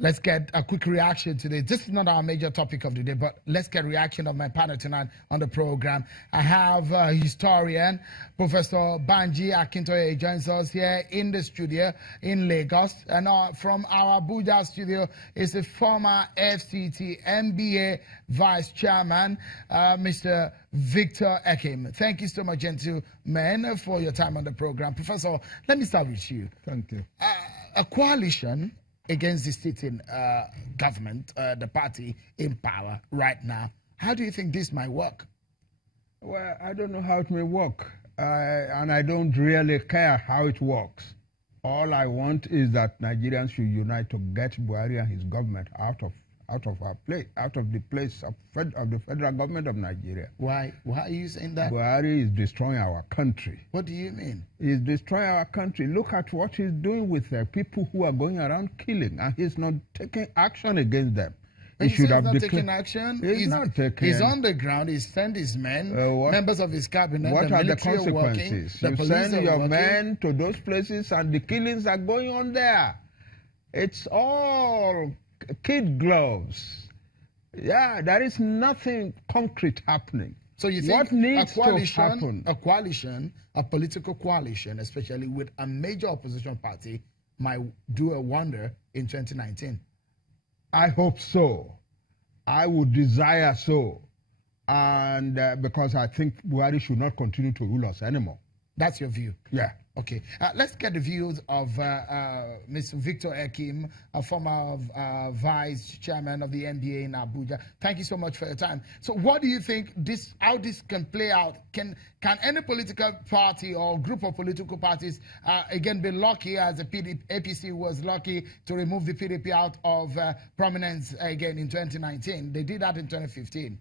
Let's get a quick reaction today. This is not our major topic of the day, but let's get reaction of my panel tonight on the program. I have historian Professor Banji Akintoye joins us here in the studio in Lagos, and from our Abuja studio is a former FCT MBA Vice Chairman, Mr. Victor Ekim. Thank you so much, gentlemen, for your time on the program. Professor, let me start with you. Thank you. A coalition against the sitting government, the party in power right now. How do you think this might work? Well, I don't know how it may work, and I don't really care how it works. All I want is that Nigerians should unite to get Buhari and his government out of the place of the federal government of Nigeria. Why? Why are you saying that? Buhari is destroying our country. What do you mean? He's destroying our country. Look at what he's doing with people who are going around killing, and he's not taking action against them. He should have taken action. He's not taking. He's on the ground. He sent his men, members of his cabinet. What are the consequences? You send your men to those places, and the killings are going on there. It's all kid gloves. Yeah, there is nothing concrete happening. So you think what needs to happen? A coalition, a political coalition, especially with a major opposition party, might do a wonder in 2019? I hope so. I would desire so. And because I think Buhari should not continue to rule us anymore. That's your view? Yeah. Okay. Let's get the views of Mr. Victor Ekim, a former vice chairman of the NBA in Abuja. Thank you so much for your time. So what do you think how this can play out? Can any political party or group of political parties again be lucky, as the APC was lucky to remove the PDP out of prominence again in 2019? They did that in 2015.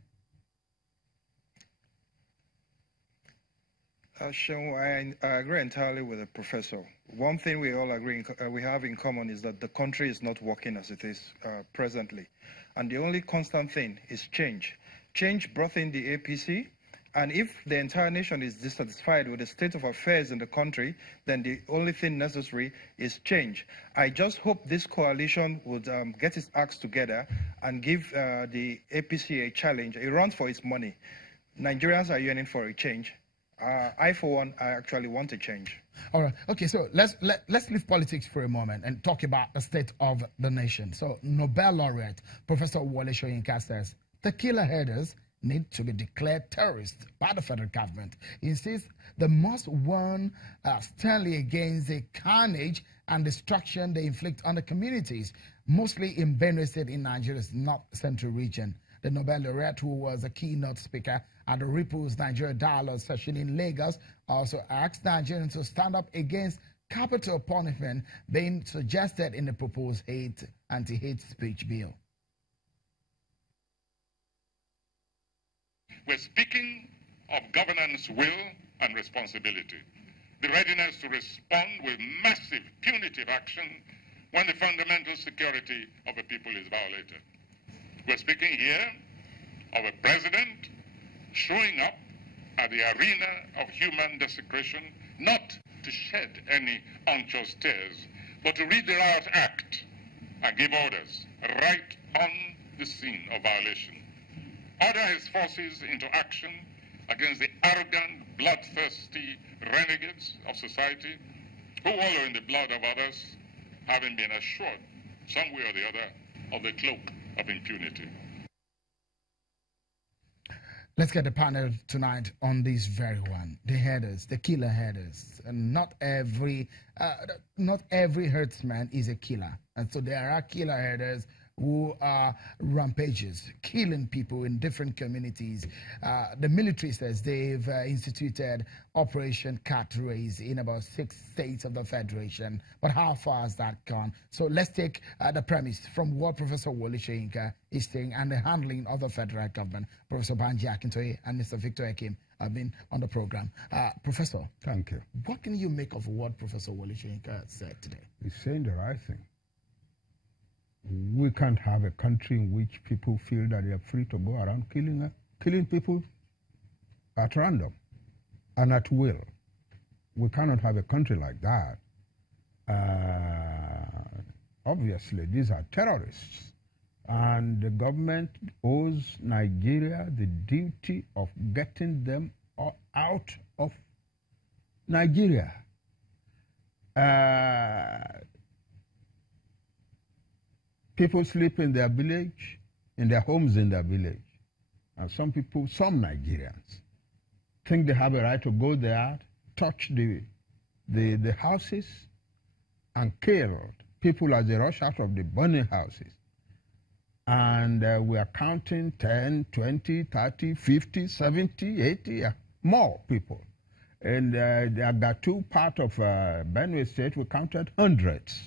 Sean, I agree entirely with the professor. One thing we all agree we have in common is that the country is not working as it is presently. And the only constant thing is change. Change brought in the APC, and if the entire nation is dissatisfied with the state of affairs in the country, then the only thing necessary is change. I just hope this coalition would get its acts together and give the APC a challenge, a run for its money. Nigerians are yearning for a change. I, for one, I actually want to change. All right. Okay, so let's leave politics for a moment and talk about the state of the nation. So Nobel laureate Professor Wole Soyinka says the killer herders need to be declared terrorists by the federal government. He insists they must warn sternly against the carnage and destruction they inflict on the communities, mostly in Benue State in Nigeria's north central region. The Nobel laureate, who was a keynote speaker at the Ripples Nigeria Dialogue session in Lagos, also asked Nigerians to stand up against capital punishment being suggested in the proposed anti-hate speech bill. We're speaking of governance will and responsibility, the readiness to respond with massive punitive action when the fundamental security of a people is violated. We're speaking here of a president showing up at the arena of human desecration, not to shed any unctuous tears, but to read the riot act and give orders right on the scene of violation. Order his forces into action against the arrogant, bloodthirsty renegades of society who wallow in the blood of others, having been assured, some way or the other, of the cloak of impunity. Let's get the panel tonight on this very one: the herders, the killer herders. And not every herdsman is a killer, and so there are killer herders who are rampages, killing people in different communities. The military says they've instituted Operation Cat Race in about 6 states of the Federation. But how far has that gone? So let's take the premise from what Professor Wole Soyinka is saying and the handling of the federal government. Professor Banji Akintoye and Mr. Victor Ekim have been on the program. Professor, thank you. What can you make of what Professor Wole Soyinka said today? He's saying the right thing. We can't have a country in which people feel that they are free to go around killing people at random and at will. We cannot have a country like that. Obviously, these are terrorists. And the government owes Nigeria the duty of getting them out of Nigeria. People sleep in their village, in their homes in their village. And some Nigerians, think they have a right to go there, touch the houses, and kill people as they rush out of the burning houses. And we are counting 10, 20, 30, 50, 70, 80, more people. In the Agatu part of Benue State, we counted hundreds.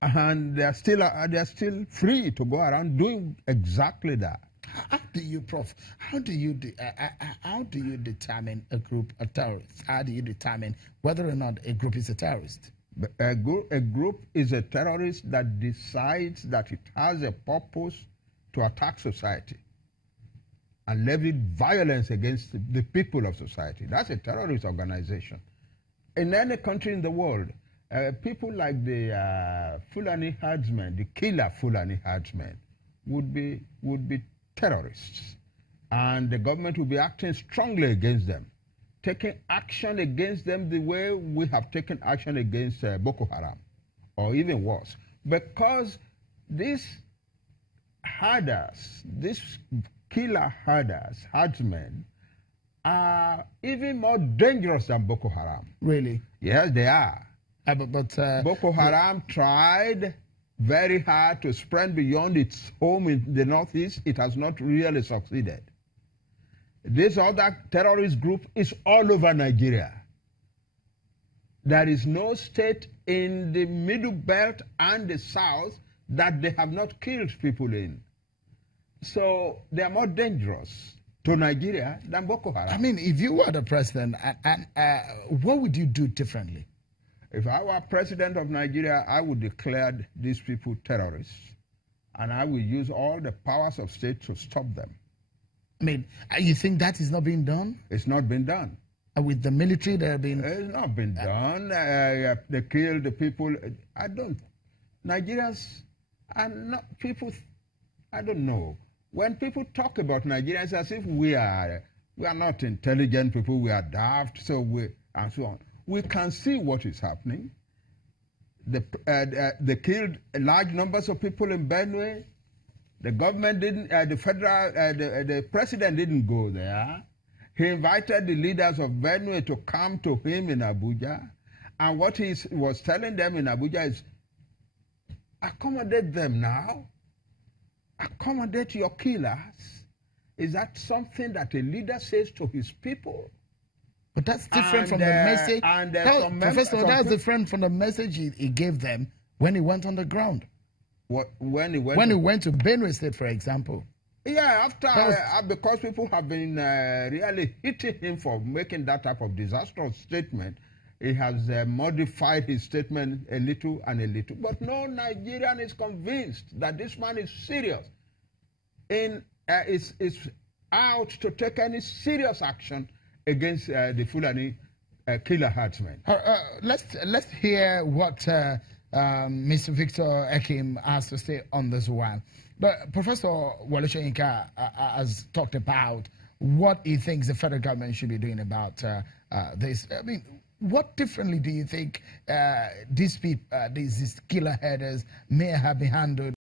And they're still free to go around doing exactly that. How do you, Prof? How do you determine a group a terrorist? How do you determine whether or not a group is a terrorist? A group is a terrorist that decides that it has a purpose to attack society and levy violence against the people of society. That's a terrorist organization. In any country in the world, people like the Fulani herdsmen, the killer Fulani herdsmen, would be terrorists, and the government will be acting strongly against them, taking action against them the way we have taken action against Boko Haram, or even worse, because these herders, these killer herdsmen, are even more dangerous than Boko Haram. Really? Yes, they are. But Boko Haram tried very hard to spread beyond its home in the northeast. It has not really succeeded. This other terrorist group is all over Nigeria. There is no state in the middle belt and the south that they have not killed people in. So they are more dangerous to Nigeria than Boko Haram. I mean, if you were the president, what would you do differently? If I were president of Nigeria, I would declare these people terrorists, and I will use all the powers of state to stop them. I mean, you think that is not being done? It's not been done. With the military, there have been... It's not been done. They killed the people. Nigerians are not people... I don't know. When people talk about Nigerians as if we are not intelligent people, we are daft, and so on. We can see what is happening. They killed large numbers of people in Benue. The government didn't, the president didn't go there. He invited the leaders of Benue to come to him in Abuja. And what he was telling them in Abuja is, accommodate them now. Accommodate your killers. Is that something that a leader says to his people? But that's different from the message. Professor, that's different from the message he gave them when he went on the ground. When he went to Benue State, for example. Yeah, because people have been really hitting him for making that type of disastrous statement, he has modified his statement a little and a little. But no Nigerian is convinced that this man is serious, is out to take any serious action against the Fulani killer herdsmen. Let's hear what Mr. Victor Ekim has to say on this one. But Professor Wole Soyinka has talked about what he thinks the federal government should be doing about this. I mean, what differently do you think these killer herders may have been handled?